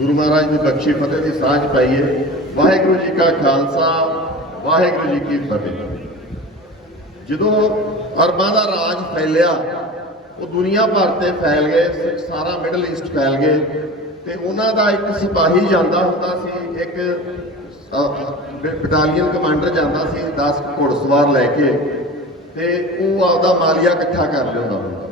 ਗੁਰੂ ਮਹਾਰਾਜ ਦੀ ਬਖਸ਼ੀ ਫਤਿਹ ਦੀ ਸਾਂਝ ਪਾਈਏ। ਵਾਹਿਗੁਰੂ ਜੀ ਕਾ ਖਾਲਸਾ, ਵਾਹਿਗੁਰੂ ਜੀ ਕੀ ਫਤਿਹ। ਜਦੋਂ ਅਰਬਾਂ ਦਾ ਰਾਜ ਫੈਲਿਆ, ਉਹ ਦੁਨੀਆ ਭਰ ਤੇ ਫੈਲ ਗਏ ਸਾਰਾ ਮਿਡਲ ਈਸਟ ਫੈਲ ਗਏ। ਤੇ ਉਹਨਾਂ ਦਾ ਇੱਕ ਸਿਪਾਹੀ ਜਾਂਦਾ ਹੁੰਦਾ ਸੀ, ਇੱਕ ਬਟਾਲੀਅਨ ਕਮਾਂਡਰ ਜਾਂਦਾ ਸੀ 10 ਘੋੜਸਵਾਰ ਲੈ ਕੇ। ਤੇ ਉਹ ਆਪਦਾ ਮਾਲੀਆ ਇਕੱਠਾ ਕਰ ਲਿਆਉਂਦਾ ਹੁੰਦਾ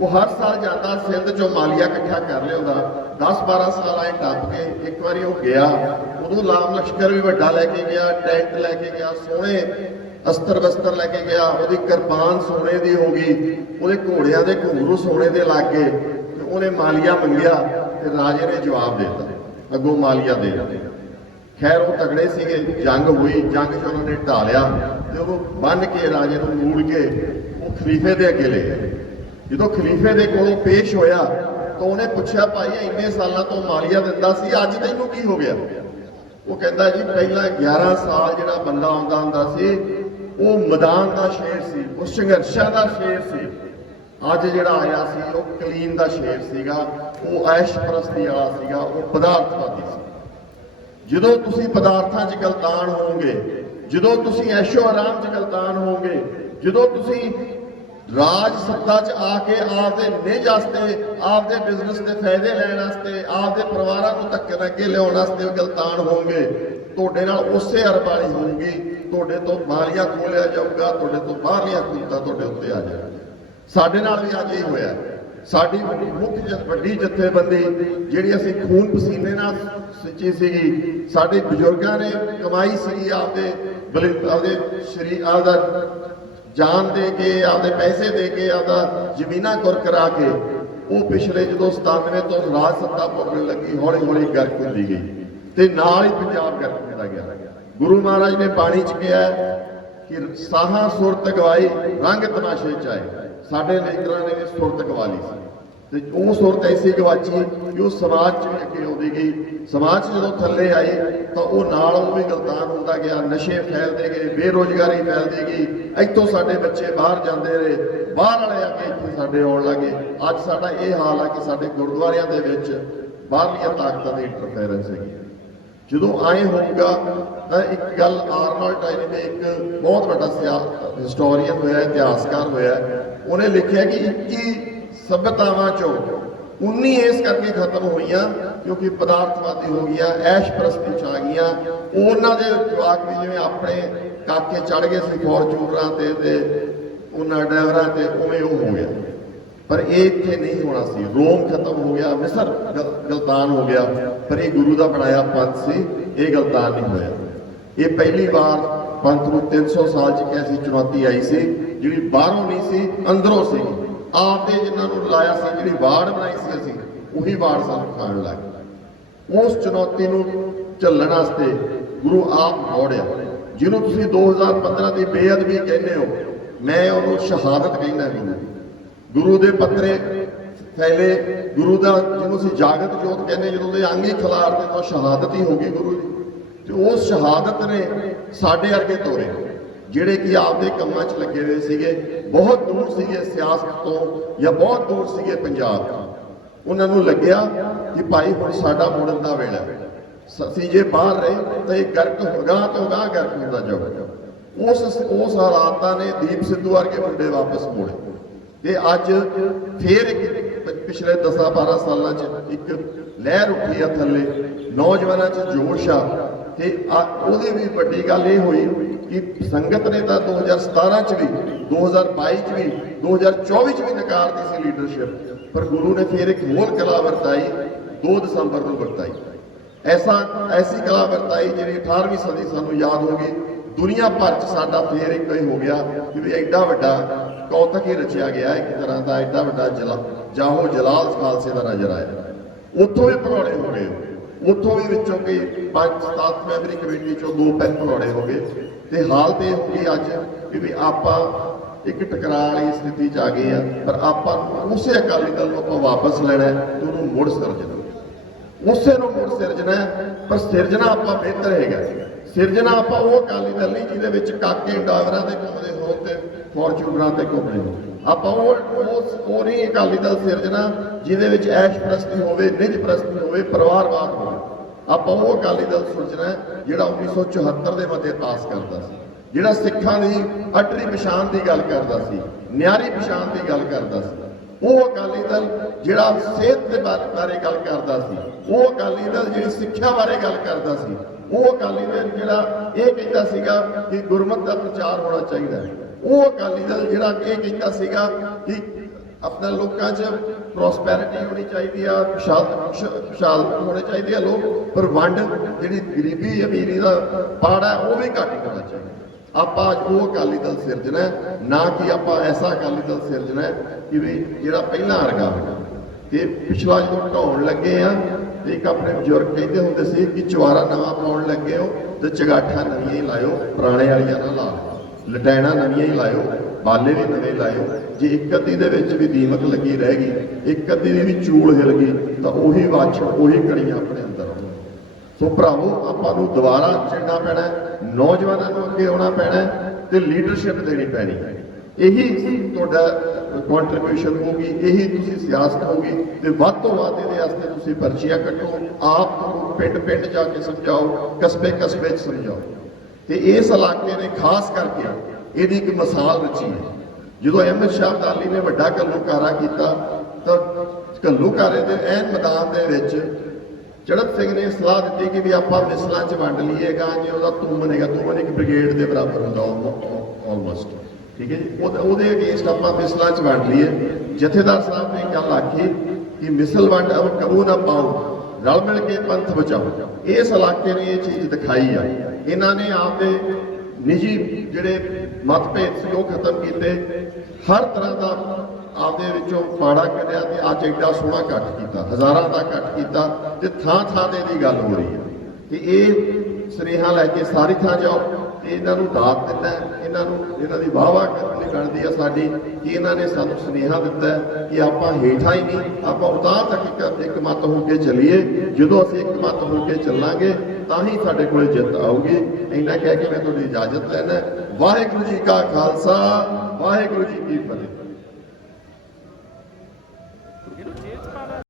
ਉਹ ਹਰ ਸਾਲ ਜਾਂਦਾ ਸਿੰਧ ਚੋਂ ਮਾਲੀਆ ਇਕੱਠਾ ਕਰ ਲਿਆਉਂਦਾ। 10 12 ਸਾਲ ਆਏ ਟੱਪ ਕੇ ਇੱਕ ਵਾਰੀ ਉਹ ਗਿਆ। ਉਦੋਂ ਲਾਮ ਲਸ਼ਕਰ ਵੀ ਵੱਡਾ ਲੈ ਕੇ ਗਿਆ, ਟੈਂਟ ਲੈ ਕੇ ਗਿਆ, ਸੋਹਣੇ ਅਸਤਰ ਬਸਤਰ ਲੈ ਕੇ ਗਿਆ। ਉਹਦੀ ਕਿਰਪਾਨ ਸੋਨੇ ਦੀ ਹੋ ਗਈ। ਉਹਦੇ ਘੋੜਿਆਂ ਦੇ ਘੁੰਗਰੂ ਸੋਨੇ ਦੇ ਲੱਗ ਗਏ। ਤੇ ਉਹਨੇ ਮਾਲੀਆ ਮੰਗਿਆ ਤੇ ਰਾਜੇ ਨੇ ਜਵਾਬ ਦਿੱਤਾ। ਅੱਗੋਂ ਮਾਲੀਆ ਦੇ ਖੈਰ, ਉਹ ਤਗੜੇ ਸੀਗੇ। ਜੰਗ ਹੋਈ, ਜੰਗ 'ਚ ਉਹਨਾਂ ਨੇ ਢਾਲਿਆ ਤੇ ਉਹਨੂੰ ਬੰਨ ਕੇ ਰਾਜੇ ਨੂੰ ਮੂੜ ਕੇ ਉਹ ਖਲੀਫੇ ਦੇ ਅੱਗੇ ਲੈ ਗਏ। ਜਦੋਂ ਖਲੀਫੇ ਦੇ ਕੋਲੋਂ ਪੇਸ਼ ਹੋਇਆ ਤਾਂ ਉਹਨੇ ਪੁੱਛਿਆ, ਭਾਈ, ਇੰਨੇ ਸਾਲਾਂ ਤੋਂ ਮਾਲੀਆ ਦਿੰਦਾ ਸੀ, ਅੱਜ ਤੈਨੂੰ ਕੀ ਹੋ ਗਿਆ? ਉਹ ਕਹਿੰਦਾ, ਜੀ, ਪਹਿਲਾਂ 11 ਸਾਲ ਜਿਹੜਾ ਬੰਦਾ ਆਉਂਦਾ ਹੁੰਦਾ ਸੀ, ਉਹ ਮੈਦਾਨ ਦਾ ਸ਼ੇਰ ਸੀ ਉਹ ਸੰਘਰਸ਼ਾਂ ਦਾ ਸ਼ੇਰ ਸੀ। ਅੱਜ ਜਿਹੜਾ ਆਇਆ ਸੀ, ਉਹ ਕਲੀਨ ਦਾ ਸ਼ੇਰ ਸੀਗਾ, ਉਹ ਐਸ਼ ਪ੍ਰਸਤੀ ਵਾਲਾ ਸੀਗਾ, ਉਹ ਪਦਾਰਥਵਾਦੀ ਸੀ। ਜਦੋਂ ਤੁਸੀਂ ਪਦਾਰਥਾਂ 'ਚ ਗਲਤਾਨ ਹੋਵੋਗੇ, ਜਦੋਂ ਤੁਸੀਂ ਐਸ਼ੋ ਆਰਾਮ 'ਚ ਗਲਤਾਨ ਹੋਵੋਗੇ, ਜਦੋਂ ਤੁਸੀਂ ਰਾਜ ਸੱਤਾ 'ਚ ਆ ਕੇ ਆਪਦੇ ਨਿੱਜ ਵਾਸਤੇ, ਆਪਦੇ ਬਿਜ਼ਨਸ ਦੇ ਫਾਇਦੇ ਲੈਣ ਵਾਸਤੇ, ਆਪਦੇ ਪਰਿਵਾਰਾਂ ਨੂੰ ਧੱਕੇ ਅੱਗੇ ਲਿਆਉਣ ਵਾਸਤੇ ਗਲਤਾਨ ਹੋਵੋਗੇ ਤੁਹਾਡੇ ਨਾਲ ਉਸੇ ਅਰਬ ਹੋਊਗੀ ਤੁਹਾਡੇ ਤੋਂ ਮਾਲੀਆ ਖੋਲਿਆ ਜਾਊਗਾ, ਤੁਹਾਡੇ ਤੋਂ ਬਾਹਰਲੀਆਂ ਕੁੱਤਾ ਤੁਹਾਡੇ ਉੱਤੇ ਆ ਜਾਊਗਾ ਸਾਡੇ ਨਾਲ ਵੀ ਅੱਜ ਇਹ ਹੋਇਆ। ਸਾਡੀ ਮੁੱਖ ਜ- ਵੱਡੀ ਜਥੇਬੰਦੀ, ਜਿਹੜੀ ਅਸੀਂ ਖੂਨ ਪਸੀਨੇ ਨਾਲ ਸੱਚੀ ਸੀਗੀ, ਸਾਡੇ ਬਜ਼ੁਰਗਾਂ ਨੇ ਕਮਾਈ ਸੀ ਆਪਦੇ ਬਲਿੰਦ ਆਪਦੇ ਸ਼ਰੀਰ, ਆਪਦਾ ਜਾਨ ਦੇ ਕੇ, ਆਪਦੇ ਪੈਸੇ ਦੇ ਕੇ, ਆਪਦਾ ਜ਼ਮੀਨਾਂ ਕੁਰ ਕਰਾ ਕੇ, ਉਹ ਪਿਛਲੇ ਜਦੋਂ 97 ਤੋਂ ਰਾਜ ਸੱਤਾ ਭੋਗਣ ਲੱਗੀ ਹੌਲੀ ਹੌਲੀ ਗਰਕ ਹੁੰਦੀ ਗਈ ਤੇ ਨਾਲ ਹੀ ਪੰਜਾਬ ਗਰਕ ਹੁੰਦਾ ਗਿਆ। ਗੁਰੂ ਮਹਾਰਾਜ ਨੇ ਬਾਣੀ ਚ ਕਿਹਾ ਕਿ ਸਾਹਾਂ ਸੁਰਤ ਗਵਾਈ ਰੰਗ ਤਮਾਸ਼ੇ ਚ ਆਏ। ਸਾਡੇ ਲੀਡਰਾਂ ਨੇ ਵੀ ਸੁਰਤ ਗਵਾ ਲਈ ਸੀ। ਤੇ ਉਹ ਸੁਰਤ ਐਸੀ ਗਵਾਚੀ ਕਿ ਉਹ ਸਮਾਜ ਚ ਵੀ ਅੱਗੇ ਆਉਂਦੀ ਗਈ। ਸਮਾਜ 'ਚ ਜਦੋਂ ਥੱਲੇ ਆਈ ਤਾਂ ਉਹ ਨਾਲ ਉਹ ਵੀ ਗਲਤਾਨ ਹੁੰਦਾ ਗਿਆ। ਨਸ਼ੇ ਫੈਲਦੇ ਗਏ, ਬੇਰੋਜ਼ਗਾਰੀ ਫੈਲਦੀ ਗਈ। ਇੱਥੋਂ ਸਾਡੇ ਬੱਚੇ ਬਾਹਰ ਜਾਂਦੇ ਰਹੇ। ਬਾਹਰ ਵਾਲੇ ਆ ਕੇ ਇੱਥੇ ਸਾਡੇ ਆਉਣ ਲੱਗੇ। ਅੱਜ ਸਾਡਾ ਇਹ ਹਾਲ ਆ ਕਿ ਸਾਡੇ ਗੁਰਦੁਆਰਿਆਂ ਦੇ ਵਿੱਚ ਬਾਹਰਲੀਆਂ ਤਾਕਤਾਂ ਦੀ ਇੰਟਰਫੇਰੈਂਸ ਹੈਗੀ ਜਦੋਂ ਆਏ ਹੋਊਗਾ ਤਾਂ ਇੱਕ ਗੱਲ ਆਰਨਲਡ ਟਾਈਨੀ ਨੇ ਇੱਕ ਬਹੁਤ ਵੱਡਾ ਹਿਸਟੋਰੀਅਨ ਹੋਇਆ, ਇਤਿਹਾਸਕਾਰ ਹੋਇਆ। ਉਹਨੇ ਲਿਖਿਆ ਕਿ 21 ਸਭਿਅਤਾਵਾਂ ਚੋਂ 19 ਇਸ ਕਰਕੇ ਖਤਮ ਹੋਈਆਂ ਕਿਉਂਕਿ ਪਦਾਰਥਵਾਦੀ ਹੋ ਗਈਆਂ, ਐਸ਼ ਪ੍ਰਸਤੀ ਚ ਆ ਗਈਆਂ। ਉਹਨਾਂ ਦੇ ਜਵਾਕ ਵੀ ਜਿਵੇਂ ਆਪਣੇ ਕਾਕੇ ਚੜ ਗਏ ਸੀ ਫੋਰਚੂਨਰਾਂ ਤੇ ਤੇ ਉਹਨਾਂ ਡਰਾਈਵਰਾਂ ਤੇ, ਉਵੇਂ ਉਹ ਹੋ ਗਿਆ ਪਰ ਇਹ ਇੱਥੇ ਨਹੀਂ ਹੋਣਾ ਸੀ। ਰੋਮ ਖਤਮ ਹੋ ਗਿਆ, ਮਿਸਰ ਗਲਤਾਨ ਹੋ ਗਿਆ। ਪਰ ਇਹ ਗੁਰੂ ਦਾ ਬਣਾਇਆ ਪੰਥ ਸੀ, ਇਹ ਗਲਤਾਨ ਨਹੀਂ ਹੋਇਆ। ਇਹ ਪਹਿਲੀ ਵਾਰ ਪੰਥ ਨੂੰ 300 ਸਾਲ ਚ ਕਿਹਾ ਸੀ ਚੁਣੌਤੀ ਆਈ ਸੀ, ਜਿਹੜੀ ਬਾਹਰੋਂ ਨਹੀਂ ਸੀ, ਅੰਦਰੋਂ ਸੀ। ਆਪ ਦੇ ਜਿਨ੍ਹਾਂ ਨੂੰ ਲਾਇਆ ਸੀ, ਜਿਹੜੀ ਵਾੜ ਬਣਾਈ ਸੀ ਅਸੀਂ, ਉਹੀ ਵਾੜ ਸਾਨੂੰ ਖਾਣ ਲੱਗ ਗਏ। ਉਸ ਚੁਣੌਤੀ ਨੂੰ ਝੱਲਣ ਵਾਸਤੇ ਗੁਰੂ ਆਪ ਦੌੜਿਆ ਜਿਹਨੂੰ ਤੁਸੀਂ 2015 ਦੀ ਬੇਅਦਬੀ ਕਹਿੰਦੇ ਹੋ, ਮੈਂ ਉਹਨੂੰ ਸ਼ਹਾਦਤ ਕਹਿੰਦਾ ਗੁਰੂ ਗੁਰੂ ਦੇ ਪੱਤਰੇ ਫੈਲੇ, ਗੁਰੂ ਦਾ ਜਿਹਨੂੰ ਅਸੀਂ ਜਾਗਤ ਜੋਤ ਕਹਿੰਦੇ ਜਦੋਂ ਦੇ ਅੰਗ ਹੀ ਖਿਲਾਰਦੇ ਤਾਂ ਸ਼ਹਾਦਤ ਹੀ ਹੋ ਗਈ ਗੁਰੂ ਦੀ। ਤੇ ਉਸ ਸ਼ਹਾਦਤ ਨੇ ਸਾਡੇ ਅਰਗੇ ਤੋਰੇ। ਜਿਹੜੇ ਕਿ ਆਪਦੇ ਕੰਮਾਂ 'ਚ ਲੱਗੇ ਹੋਏ ਸੀਗੇ, ਬਹੁਤ ਦੂਰ ਸੀਗੇ ਸਿਆਸਤ ਤੋਂ ਜਾਂ ਬਹੁਤ ਦੂਰ ਸੀਗੇ ਪੰਜਾਬ ਤੋਂ। ਉਹਨਾਂ ਨੂੰ ਲੱਗਿਆ ਕਿ ਭਾਈ ਹੁਣ ਸਾਡਾ ਮੁੜਨ ਦਾ ਵੇਲਾ ਹੈ। ਅਸੀਂ ਜੇ ਬਾਹਰ ਰਹੇ ਤਾਂ ਇਹ ਗਰਕ ਗਾਂ ਤੋਂ ਗਾਂ ਗਰਕ ਹੁੰਦਾ ਜਾਊਗਾ। ਉਸ ਉਸ ਹਾਲਾਤਾਂ ਨੇ ਦੀਪ ਸਿੱਧੂ ਵਰਗੇ ਮੁੰਡੇ ਵਾਪਸ ਮੋੜੇ। ਤੇ ਅੱਜ ਫੇਰ ਇੱਕ ਪਿਛਲੇ 10 12 ਸਾਲਾਂ 'ਚ ਇੱਕ ਲਹਿਰ ਉੱਠੀ ਆ ਥੱਲੇ। ਨੌਜਵਾਨਾਂ 'ਚ ਜੋਸ਼ ਆ। ਤੇ ਆ- ਉਹਦੀ ਵੀ ਵੱਡੀ ਗੱਲ ਇਹ ਹੋਈ ਕਿ ਸੰਗਤ ਨੇ ਤਾਂ 2017 'ਚ ਵੀ 2022 'ਚ ਵੀ 2024 'ਚ ਵੀ ਨਕਾਰਦੀ ਸੀ ਲੀਡਰਸ਼ਿਪ ਪਰ ਗੁਰੂ ਨੇ ਫਿਰ ਇੱਕ ਹੋਰ ਕਲਾ ਵਰਤਾਈ 2 ਦਸੰਬਰ ਨੂੰ ਵਰਤਾਈ। ਐਸਾ, ਐਸੀ ਕਲਾ ਵਰਤਾਈ ਜਿਹੜੀ 18ਵੀਂ ਸਦੀ ਸਾਨੂੰ ਯਾਦ ਹੋ ਗਈ। ਦੁਨੀਆ ਭਰ 'ਚ ਸਾਡਾ ਫੇਰ ਇੱਕ ਇਹ ਹੋ ਗਿਆ ਕਿ ਵੀ ਐਡਾ ਵੱਡਾ ਕੌਤਕ ਹੀ ਰਚਿਆ ਗਿਆ ਇੱਕ ਤਰ੍ਹਾਂ ਦਾ ਐਡਾ ਵੱਡਾ ਜਲਾ ਜਾਹੋ ਜਲਾਲ ਖਾਲਸੇ ਦਾ ਨਜ਼ਰ ਆਇਆ। ਉੱਥੋਂ ਵੀ ਭਰੋੜੇ ਹੋ ਗਏ। ਉੱਥੋਂ ਵੀ ਵਿੱਚੋਂ ਕਿ ਪੰਜ ਸੱਤ ਮੈਂਬਰੀ ਕਮੇਟੀ ਚੋਂ ਦੋ ਪੈਨ ਭਰੋੜੇ ਹੋ ਗਏ ਤੇ ਹਾਲਤ ਇਹ ਹੋ ਗਈ ਅੱਜ ਕਿ ਵੀ ਆਪਾਂ ਇੱਕ ਟਕਰਾਅ ਵਾਲੀ ਸਥਿਤੀ 'ਚ ਆ ਗਏ ਆ, ਪਰ ਆਪਾਂ ਨੂੰ ਉਸੇ ਅਕਾਲੀ ਦਲ ਨੂੰ ਆਪਾਂ ਵਾਪਸ ਲੈਣਾ ਤੇ ਉਹਨੂੰ ਮੁੜ ਸਿਰਜਣਾ ਉਸੇ ਨੂੰ ਮੁੜ ਸਿਰਜਣਾ ਪਰ ਸਿਰਜਣਾ ਆਪਾਂ ਬਿਹਤਰ ਹੈਗਾ। ਸਿਰਜਣਾ ਆਪਾਂ ਉਹ ਅਕਾਲੀ ਦਲ ਨਹੀਂ ਜਿਹਦੇ ਵਿੱਚ ਕਾਕੇ ਡਾਵਰਾਂ ਤੇ ਘੁੰਮਦੇ ਹੋਣ ਤੇ ਫੋਰਚੂਨਰਾਂ ਤੇ ਘੁੰਮਦੇ ਆਪਾਂ ਉਹ ਉਹ ਉਹ ਨਹੀਂ ਅਕਾਲੀ ਦਲ ਸਿਰਜਣਾ ਜਿਹਦੇ ਵਿੱਚ ਐਸ਼ ਪ੍ਰਸਤੀ ਹੋਵੇ, ਨਿਜ ਪ੍ਰਸਤੀ ਹੋਵੇ, ਪਰਿਵਾਰਵਾਦ ਹੋਵੇ। ਆਪਾਂ ਉਹ ਅਕਾਲੀ ਦਲ ਸਿਰਜਣਾ ਜਿਹੜਾ 1974 ਦੇ ਮਤੇ ਪਾਸ ਕਰਦਾ ਸੀ। ਜਿਹੜਾ ਸਿੱਖਾਂ ਦੀ ਅਟਰੀ ਪਛਾਣ ਦੀ ਗੱਲ ਕਰਦਾ ਸੀ, ਨਿਆਰੀ ਪਛਾਣ ਦੀ ਗੱਲ ਕਰਦਾ ਸੀ। ਉਹ ਅਕਾਲੀ ਦਲ ਜਿਹੜਾ ਸਿਹਤ ਦੇ ਬਾਰੇ ਬਾਰੇ ਗੱਲ ਕਰਦਾ ਸੀ, ਉਹ ਅਕਾਲੀ ਦਲ ਜਿਹੜੀ ਸਿੱਖਿਆ ਬਾਰੇ ਗੱਲ ਕਰਦਾ ਸੀ ਉਹ ਅਕਾਲੀ ਦਲ ਜਿਹੜਾ ਇਹ ਕਹਿੰਦਾ ਸੀਗਾ ਕਿ ਗੁਰਮਤਿ ਦਾ ਪ੍ਰਚਾਰ ਹੋਣਾ ਚਾਹੀਦਾ ਹੈ। ਉਹ ਅਕਾਲੀ ਦਲ ਜਿਹੜਾ ਇਹ ਕਹਿੰਦਾ ਸੀਗਾ ਕਿ ਆਪਣੇ ਲੋਕਾਂ 'ਚ ਪ੍ਰੋਸਪੈਰਿਟੀ ਹੋਣੀ ਚਾਹੀਦੀ ਆ, ਖੁਸ਼ਹਾਲ ਖੁਸ਼- ਖੁਸ਼ਹਾਲ ਹੋਣੇ ਚਾਹੀਦੇ ਆ ਲੋਕ, ਪਰ ਵੰਡ ਜਿਹੜੀ ਗਰੀਬੀ ਅਮੀਰੀ ਦਾ ਪਾੜਾ ਉਹ ਵੀ ਘੱਟ ਕਰਨਾ ਚਾਹੀਦਾ। ਆਪਾਂ ਅੱਜ ਉਹ ਅਕਾਲੀ ਦਲ ਸਿਰਜਣਾ ਨਾ ਕਿ ਆਪਾਂ ਐਸਾ ਅਕਾਲੀ ਦਲ ਸਿਰਜਣਾ ਕਿ ਵੀ ਜਿਹੜਾ ਪਹਿਲਾਂ ਵਰਗਾ ਹੋਵੇ। ਤੇ ਪਿਛਲਾ ਜਦੋਂ ਢਾਉਣ ਲੱਗੇ ਆ ਇੱਕ ਆਪਣੇ ਬਜ਼ੁਰਗ ਕਹਿੰਦੇ ਹੁੰਦੇ ਸੀ ਕਿ ਚਵਾਰਾ ਨਵਾਂ ਬਣਾਉਣ ਲੱਗੇ ਹੋ ਤੇ ਚਗਾਠਾਂ ਨਵੀਆਂ ਹੀ ਲਾਇਓ, ਪੁਰਾਣੇ ਵਾਲੀਆਂ ਨਾ ਲਾਓ ਲਟੈਣਾ ਨਵੀਆਂ ਹੀ ਲਾਇਓ, ਬਾਲੇ ਵੀ ਨਵੇਂ ਲਾਇਓ। ਜੇ ਇੱਕ ਅੱਧੀ ਦੇ ਵਿੱਚ ਵੀ ਦੀਮਕ ਲੱਗੀ ਰਹਿ ਗਈ, ਇੱਕ ਅੱਧੀ ਦੀ ਵੀ ਚੂਲ ਹਿਲ ਗਈ, ਤਾਂ ਉਹੀ ਵਾਛੜ, ਉਹੀ ਕਣੀਆਂ ਆਪਣੇ ਅੰਦਰ ਆਉਣ। ਸੋ ਭਰਾਵੋ, ਆਪਾਂ ਨੂੰ ਦੁਬਾਰਾ ਚਿੜਨਾ ਪੈਣਾ ਨੌਜਵਾਨਾਂ ਨੂੰ ਅੱਗੇ ਆਉਣਾ ਪੈਣਾ ਹੈ ਤੇ ਲੀਡਰਸ਼ਿਪ ਦੇਣੀ ਪੈਣੀ ਹੈ। ਇਹੀ ਤੁਹਾਡਾ ਕੰਟਰੀਬਿਊਸ਼ਨ ਹੋਊਗੀ, ਇਹੀ ਤੁਸੀਂ ਸਿਆਸਤ ਹੋਊਗੀ ਤੇ ਵੱਧ ਤੋਂ ਵੱਧ ਇਹਦੇ ਵਾਸਤੇ ਤੁਸੀਂ ਪਰਚੀਆਂ ਕੱਢੋ, ਆਪ ਨੂੰ ਪਿੰਡ ਪਿੰਡ ਜਾ ਕੇ ਸਮਝਾਓ ਕਸਬੇ ਕਸਬੇ 'ਚ ਸਮਝਾਓ। ਤੇ ਇਸ ਇਲਾਕੇ ਨੇ ਖਾਸ ਕਰਕੇ ਇਹਦੀ ਇੱਕ ਮਿਸਾਲ ਰਚੀ ਹੈ। ਜਦੋਂ ਅਹਿਮਦ ਸ਼ਾਹ ਅਬਦਾਲੀ ਨੇ ਵੱਡਾ ਘੱਲੂਕਾਰਾ ਕੀਤਾ, ਤਾਂ ਘੱਲੂਕਾਰੇ ਦੇ ਐਨ ਮੈਦਾਨ ਦੇ ਵਿੱਚ ਚੜਤ ਸਿੰਘ ਨੇ ਸਲਾਹ ਦਿੱਤੀ ਕਿ ਵੀ ਆਪਾਂ ਮਿਸਲਾਂ 'ਚ ਵੰਡ ਲਈਏਗਾ ਜੇ ਉਹਦਾ ਤੁਮਨ ਹੈਗਾ ਤੁਮਨ ਇੱਕ ਬ੍ਰਿਗੇਡ ਦੇ ਬਰਾਬਰ ਹੁੰਦਾ ਆਲਮੋਸਟ ਠੀਕ ਹੈ ਜੀ? ਉਹਦੇ- ਉਹਦੇ ਅਗੇਂਸਟ ਆਪਾਂ ਮਿਸਲਾਂ 'ਚ ਵੰਡ ਲਈਏ। ਜਥੇਦਾਰ ਸਾਹਿਬ ਨੇ ਗੱਲ ਆਖੀ ਕਿ ਮਿਸਲ ਵੰਡ ਅਬ ਕਬੂ ਨਾ ਪਾਓ, ਰਲ ਮਿਲ ਕੇ ਪੰਥ ਬਚਾਓ। ਇਸ ਇਲਾਕੇ ਨੇ ਇਹ ਚੀਜ਼ ਦਿਖਾਈ ਆ। ਇਹਨਾਂ ਨੇ ਆਪਦੇ ਨਿੱਜੀ ਜਿਹੜੇ ਮਤਭੇਦ ਸੀ, ਉਹ ਖਤਮ ਕੀਤੇ। ਹਰ ਤਰ੍ਹਾਂ ਦਾ ਆਪਦੇ ਵਿੱਚੋਂ ਪਾੜਾ ਕੱਢਿਆ ਤੇ ਅੱਜ ਐਡਾ ਸੋਹਣਾ ਇਕੱਠ ਕੀਤਾ। ਹਜ਼ਾਰਾਂ ਦਾ ਇਕੱਠ ਕੀਤਾ ਤੇ ਥਾਂ ਥਾਂ ਤੇ ਦੀ ਗੱਲ ਹੋ ਰਹੀ ਹੈ। ਤੇ ਇਹ ਸੁਨੇਹਾ ਲੈ ਕੇ ਸਾਰੀ ਥਾਂ ਜਾਓ। ਤੇ ਇਹਨਾਂ ਨੂੰ ਦਾਤ ਦਿੰਦਾ ਇਹਨਾਂ ਨੂੰ, ਇਹਨਾਂ ਦੀ ਵਾਹ ਵਾਹ ਕਰਨੀ ਬਣਦੀ ਆ ਸਾਡੀ, ਕਿ ਇਹਨਾਂ ਨੇ ਸਾਨੂੰ ਸੁਨੇਹਾ ਦਿੱਤਾ ਕਿ ਆਪਾਂ ਹੇਠਾਂ ਹੀ ਨਹੀਂ, ਆਪਾਂ ਉਤਾਰ ਤੱਕ ਇੱਕ- ਇੱਕ ਮਤ ਹੋ ਕੇ ਚੱਲੀਏ। ਜਦੋਂ ਅਸੀਂ ਇੱਕ ਮਤ ਹੋ ਕੇ ਚੱਲਾਂਗੇ, ਤਾਂ ਹੀ ਸਾਡੇ ਕੋਲ ਜਿੱਤ ਆਊਗੀ। ਇੰਨਾ ਕਹਿ ਕੇ ਮੈਂ ਤੁਹਾਡੀ ਇਜਾਜ਼ਤ ਲੈਣਾ ਵਾਹਿਗੁਰੂ ਜੀ ਕਾ ਖਾਲਸਾ, ਵਾਹਿਗੁਰੂ ਜੀ ਕੀ ਫਤਿਹ।